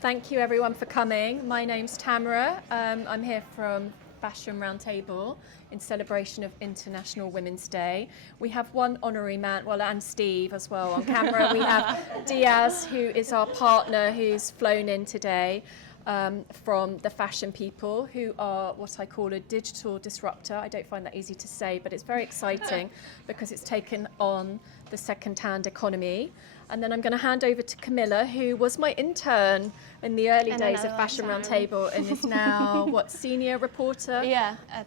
Thank you everyone for coming. My name's Tamara. I'm here from Fashion Roundtable in celebration of International Women's Day. We have one honorary man, and Steve as well on camera. We have Diaz, who is our partner, who's flown in today from the Fashion People, who are what I call a digital disruptor. I don't find that easy to say, but it's very exciting because it's taken on the second-hand economy. And then I'm going to hand over to Camilla, who was my intern in the early days of Fashion Roundtable and is now, senior reporter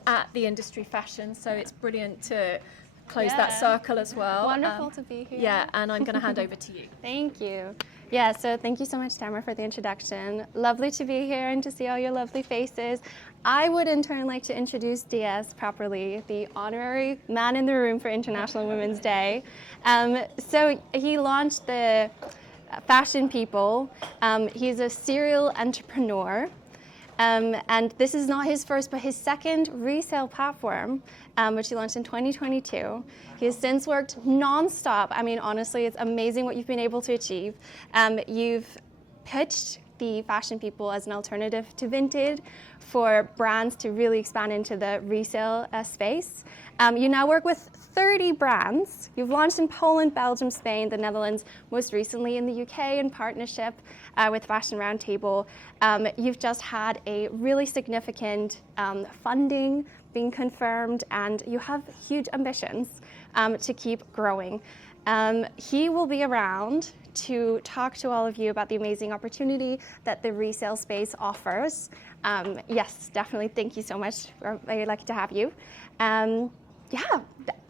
at the Industry Fashion. So it's brilliant to close that circle as well. Wonderful to be here. Yeah, and I'm going to hand over to you. Thank you. Yeah, so thank you so much, Tamara, for the introduction. Lovely to be here and to see all your lovely faces. I would in turn like to introduce Diaz properly, the honorary man in the room for International Women's Day. So he launched the Fashion People. He's a serial entrepreneur. And this is not his first, but his second resale platform, which he launched in 2022. He has since worked nonstop. I mean, honestly, it's amazing what you've been able to achieve. You've pitched the Fashion People as an alternative to Vinted for brands to really expand into the resale space. You now work with 30 brands. You've launched in Poland, Belgium, Spain, the Netherlands, most recently in the UK in partnership with Fashion Roundtable. You've just had a really significant funding being confirmed, and you have huge ambitions to keep growing. He will be around to talk to all of you about the amazing opportunity that the resale space offers. Yes, definitely. Thank you so much. We're very lucky to have you.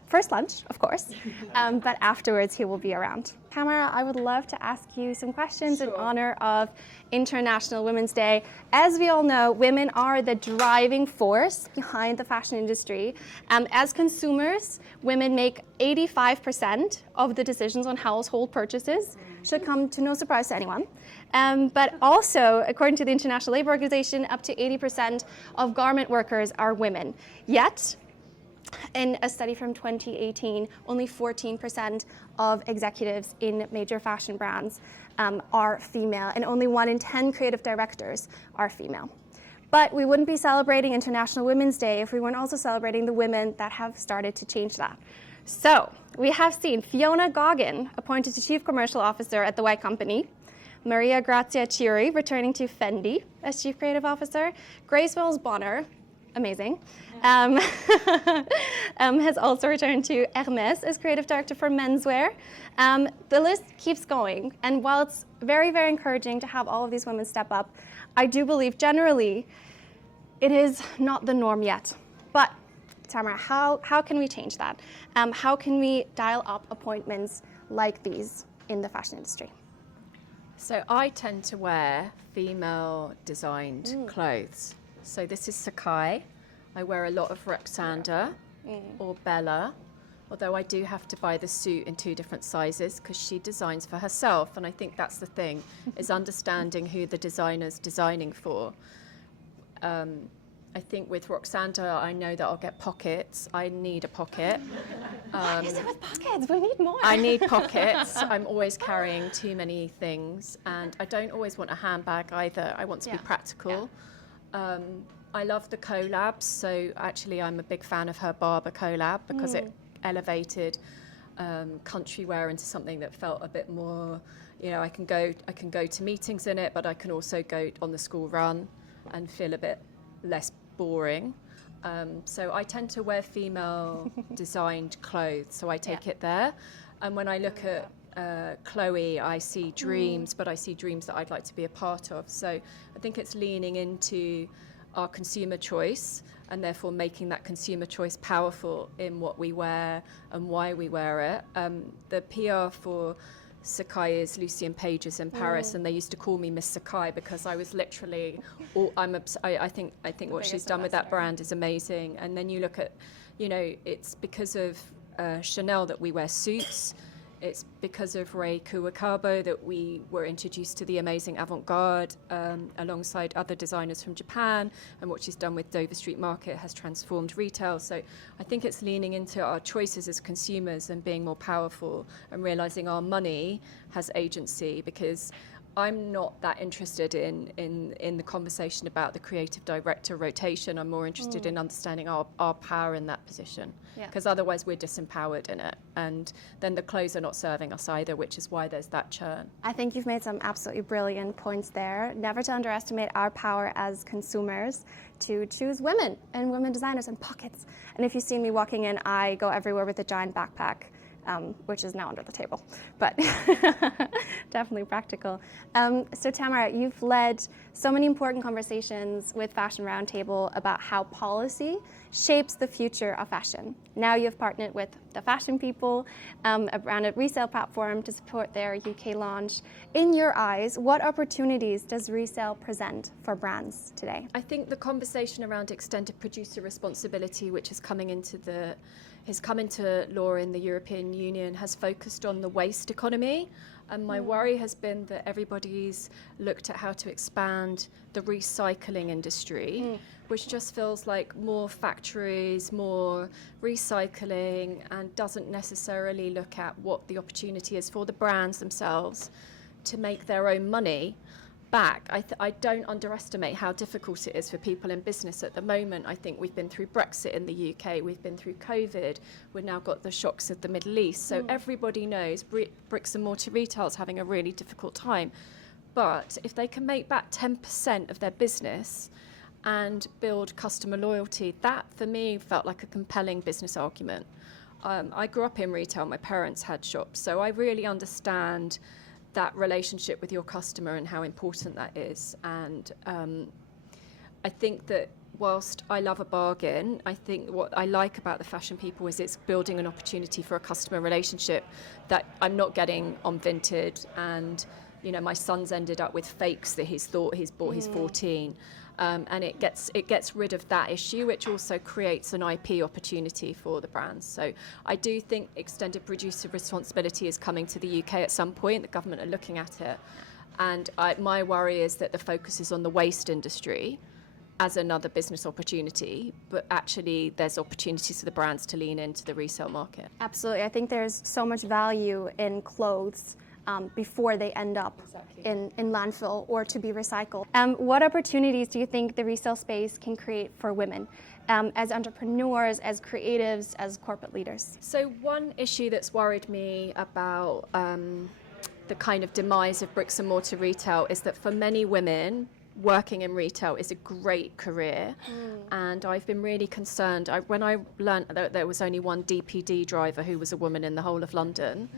First lunch, of course, but afterwards he will be around. Tamara, I would love to ask you some questions in honor of International Women's Day. As we all know, women are the driving force behind the fashion industry. As consumers, women make 85% of the decisions on household purchases. Should come to no surprise to anyone. But also, according to the International Labour Organization, up to 80% of garment workers are women. Yet, in a study from 2018, only 14% of executives in major fashion brands are female, and only 1 in 10 creative directors are female. But we wouldn't be celebrating International Women's Day if we weren't also celebrating the women that have started to change that. So we have seen Fiona Goggin appointed to Chief Commercial Officer at The White Company, Maria Grazia Chiri returning to Fendi as Chief Creative Officer, Grace Wells Bonner, amazing, has also returned to Hermès as Creative Director for menswear. The list keeps going, and while it's very, very encouraging to have all of these women step up, I do believe generally it is not the norm yet. But Tamara, how can we change that? How can we dial up appointments like these in the fashion industry? So I tend to wear female designed clothes. So this is Sakai. I wear a lot of Roxanda or Bella, although I do have to buy the suit in 2 different sizes because she designs for herself. And I think that's the thing, is understanding who the designer's designing for. I think with Roxanda, I know that I'll get pockets. I need a pocket. What is it with pockets? We need more. I need pockets. I'm always carrying too many things. And I don't always want a handbag either. I want to be practical. I love the collabs. So actually, I'm a big fan of her Barber collab because it elevated country wear into something that felt a bit more, I can go to meetings in it, but I can also go on the school run and feel a bit less boring. So I tend to wear female designed clothes, so I take it there. And when I look at Chloe, I see dreams, but I see dreams that I'd like to be a part of. So I think it's leaning into our consumer choice and therefore making that consumer choice powerful in what we wear and why we wear it. The PR for Sakai is Lucien Pages in Paris, and they used to call me Miss Sakai because I was literally, I think what she's done with that brand is amazing. And then you look at, it's because of Chanel that we wear suits. It's because of Rei Kuwakabo that we were introduced to the amazing avant-garde alongside other designers from Japan, and what she's done with Dover Street Market has transformed retail. So I think it's leaning into our choices as consumers and being more powerful and realizing our money has agency, because I'm not that interested in the conversation about the creative director rotation. I'm more interested in understanding our power in that position, because otherwise we're disempowered in it, and then the clothes are not serving us either, which is why there's that churn. I think you've made some absolutely brilliant points there. Never to underestimate our power as consumers to choose women and women designers and pockets. And if you see me walking in, I go everywhere with a giant backpack. Which is now under the table, but definitely practical. So Tamara, you've led so many important conversations with Fashion Roundtable about how policy shapes the future of fashion. Now you've partnered with the Fashion People, a branded resale platform, to support their UK launch. In your eyes, what opportunities does resale present for brands today? I think the conversation around extended producer responsibility, which is coming into has come into law in the European Union, has focused on the waste economy. And my worry has been that everybody's looked at how to expand the recycling industry, which just feels like more factories, more recycling, and doesn't necessarily look at what the opportunity is for the brands themselves to make their own money back. I don't underestimate how difficult it is for people in business at the moment. I think we've been through Brexit in the UK, we've been through COVID, we've now got the shocks of the Middle East. So everybody knows bricks and mortar retail is having a really difficult time. But if they can make back 10% of their business and build customer loyalty, that for me felt like a compelling business argument. I grew up in retail, my parents had shops, so I really understand that relationship with your customer and how important that is. And I think that whilst I love a bargain, I think what I like about the Fashion People is it's building an opportunity for a customer relationship that I'm not getting on Vinted. And my son's ended up with fakes that he's thought he's bought he's 14. And it gets rid of that issue, which also creates an IP opportunity for the brands. So I do think extended producer responsibility is coming to the UK at some point. The government are looking at it. And my worry is that the focus is on the waste industry as another business opportunity, but actually there's opportunities for the brands to lean into the resale market. Absolutely. I think there's so much value in clothes before they end up in landfill or to be recycled. What opportunities do you think the resale space can create for women as entrepreneurs, as creatives, as corporate leaders? So one issue that's worried me about the kind of demise of bricks and mortar retail is that for many women, working in retail is a great career. And I've been really concerned. When I learned that there was only one DPD driver who was a woman in the whole of London,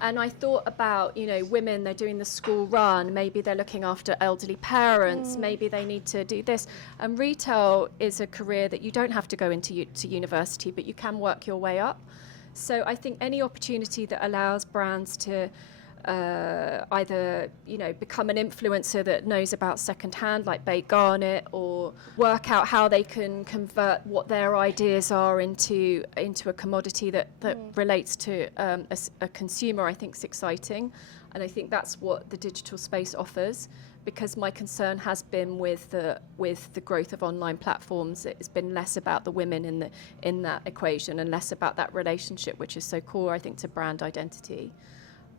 and I thought about, women, they're doing the school run, maybe they're looking after elderly parents, maybe they need to do this. And retail is a career that you don't have to go into to university, but you can work your way up. So I think any opportunity that allows brands to either become an influencer that knows about secondhand, like Bay Garnet, or work out how they can convert what their ideas are into a commodity that relates to a consumer, I think is exciting. And I think that's what the digital space offers, because my concern has been with the growth of online platforms. It's been less about the women in that equation and less about that relationship, which is so core, I think, to brand identity.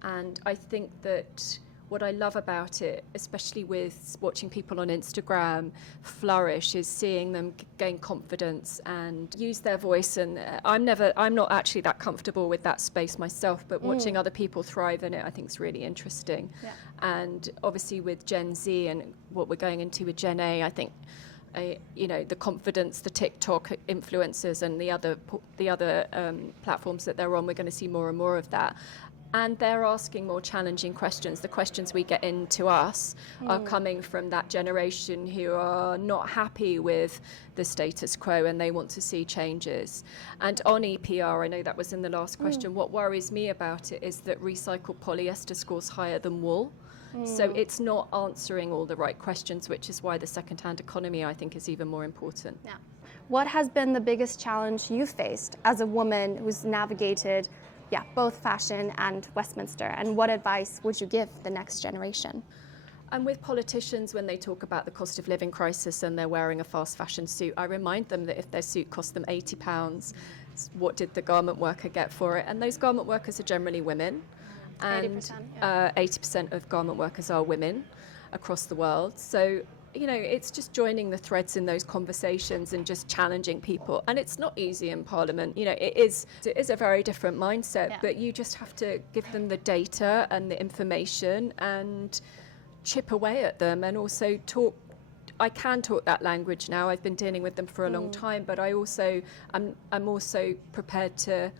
And I think that what I love about it, especially with watching people on Instagram flourish, is seeing them gain confidence and use their voice. And I'm not actually that comfortable with that space myself, but watching other people thrive in it, I think is really interesting. Yeah. And obviously with Gen Z and what we're going into with Gen A, I think the confidence, the TikTok influencers and the other platforms that they're on, we're going to see more and more of that. And they're asking more challenging questions. The questions we get into us are coming from that generation who are not happy with the status quo and they want to see changes. And on EPR, I know that was in the last question, what worries me about it is that recycled polyester scores higher than wool. So it's not answering all the right questions, which is why the second-hand economy, I think, is even more important. Yeah. What has been the biggest challenge you faced as a woman who's navigated both fashion and Westminster, and what advice would you give the next generation? And with politicians, when they talk about the cost of living crisis and they're wearing a fast fashion suit, I remind them that if their suit cost them £80, what did the garment worker get for it? And those garment workers are generally women. and 80%, yeah. 80% of garment workers are women across the world. So, you know, it's just joining the threads in those conversations and just challenging people. And it's not easy in Parliament. You know, it is a very different mindset, Yeah. but you just have to give them the data and the information and chip away at them, and also talk. I can talk that language now. I've been dealing with them for a long time, but I'm also prepared to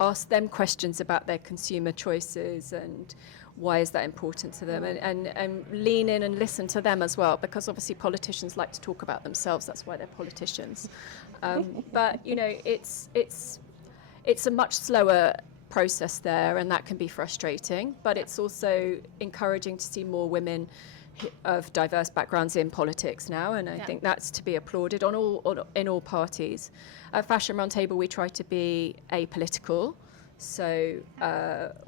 ask them questions about their consumer choices and why is that important to them, and lean in and listen to them as well, because obviously politicians like to talk about themselves. That's why they're politicians. But you know, it's a much slower process there, and that can be frustrating, but it's also encouraging to see more women of diverse backgrounds in politics now, and I think that's to be applauded in all parties. At Fashion Roundtable, we try to be apolitical, so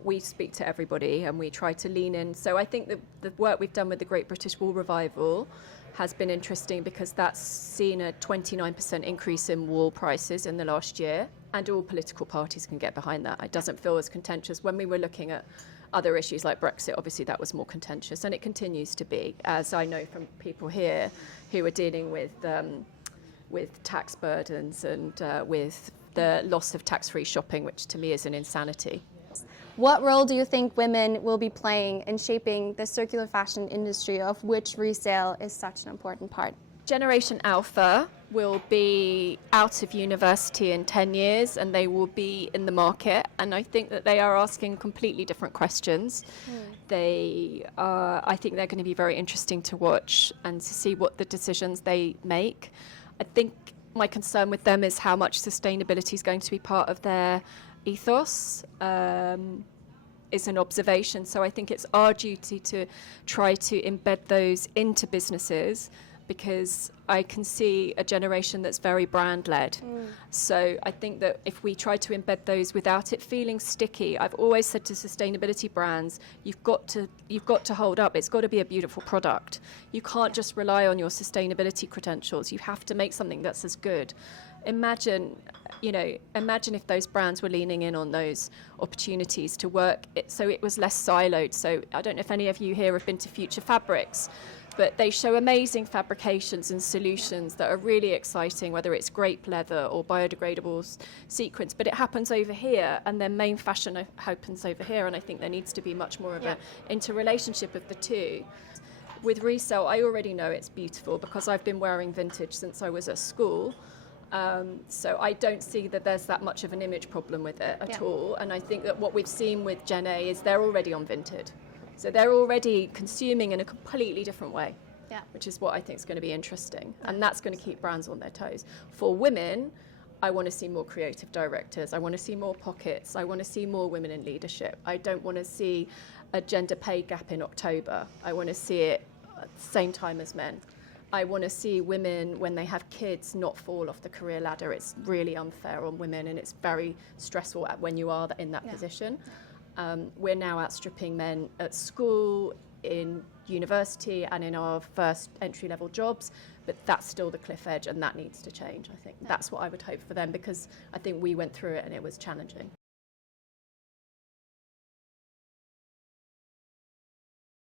we speak to everybody and we try to lean in. So I think the work we've done with the Great British Wool Revival has been interesting, because that's seen a 29% increase in wool prices in the last year, and all political parties can get behind that. It doesn't feel as contentious. When we were looking at other issues like Brexit, obviously that was more contentious, and it continues to be, as I know from people here who are dealing with tax burdens and with the loss of tax-free shopping, which to me is an insanity. What role do you think women will be playing in shaping the circular fashion industry, of which resale is such an important part? Generation Alpha will be out of university in 10 years, and they will be in the market, and I think that they are asking completely different questions. I think they're going to be very interesting to watch and to see what the decisions they make. I think my concern with them is how much sustainability is going to be part of their ethos. Is an observation. So I think it's our duty to try to embed those into businesses, because I can see a generation that's very brand-led. So I think that if we try to embed those without it feeling sticky, I've always said to sustainability brands, you've got to hold up. It's got to be a beautiful product. You can't just rely on your sustainability credentials. You have to make something that's as good. Imagine if those brands were leaning in on those opportunities to work so it was less siloed. So I don't know if any of you here have been to Future Fabrics, but they show amazing fabrications and solutions that are really exciting, whether it's grape leather or biodegradable sequins, but it happens over here, and their main fashion happens over here, and I think there needs to be much more of an interrelationship of the two. With resale, I already know it's beautiful because I've been wearing vintage since I was at school. So I don't see that there's that much of an image problem with it at all. And I think that what we've seen with Gen A is they're already on Vinted. So they're already consuming in a completely different way, which is what I think is going to be interesting. And that's going to keep brands on their toes. For women, I want to see more creative directors. I want to see more pockets. I want to see more women in leadership. I don't want to see a gender pay gap in October. I want to see it at the same time as men. I want to see women, when they have kids, not fall off the career ladder. It's really unfair on women, and it's very stressful when you are in that position. We're now outstripping men at school, in university, and in our first entry-level jobs, but that's still the cliff edge, and that needs to change, I think. That's what I would hope for them, because I think we went through it and it was challenging.